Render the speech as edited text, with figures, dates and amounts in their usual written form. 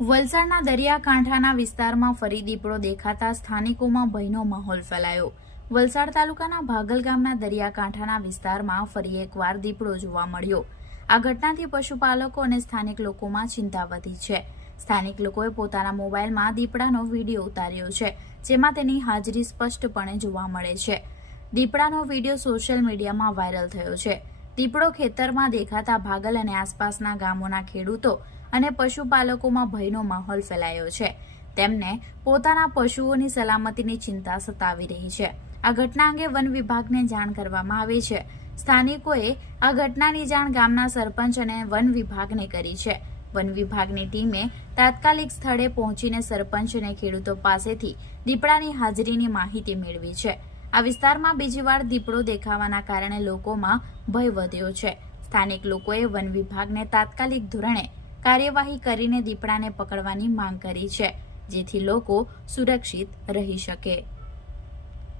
વલસાડના દરિયાકાંઠાના વિસ્તારમાં ફરી દીપડો દેખાતા સ્થાનિકોમાં ભયનો માહોલ ફેલાયો। વલસાડ તાલુકાના ભાગલ ગામના દરિયાકાંઠાના વિસ્તારમાં ફરી એકવાર દીપડો જોવા મળ્યો। આ ઘટનાથી પશુપાલકો અને સ્થાનિક લોકોમાં ચિંતા વધી છે। સ્થાનિક લોકોએ પોતાના મોબાઈલમાં દીપડાનો વિડીયો ઉતાર્યો છે, જેમાં તેની હાજરી સ્પષ્ટપણે જોવા મળે છે। દીપડાનો વિડીયો સોશિયલ મીડિયામાં વાયરલ થયો છે। દીપડો ખેતરમાં દેખાતા ભાગલ અને આસપાસના ગામોના ખેડૂતો અને પશુપાલકોમાં ભયનો માહોલ ફેલાયો છે। તેમને પોતાના પશુઓની સલામતીની ચિંતા સતાવી રહી છે। આ ઘટના અંગે વન વિભાગને જાણ કરવામાં આવી છે। સ્થાનિકોએ આ ઘટનાની જાણ ગામના સરપંચ અને વન વિભાગને કરી છે। વન વિભાગની ટીમે તાત્કાલિક સ્થળે પહોંચીને સરપંચ અને ખેડૂતો પાસેથી દીપડાની હાજરીની માહિતી મેળવી છે। આ વિસ્તારમાં બીજી વાર દીપડો દેખાવાના કારણે લોકોમાં ભય વધ્યો છે। સ્થાનિક લોકોએ વન વિભાગને તાત્કાલિક ધોરણે કાર્યવાહી કરીને દીપડાને પકડવાની માંગ કરી છે, જેથી લોકો સુરક્ષિત રહી શકે।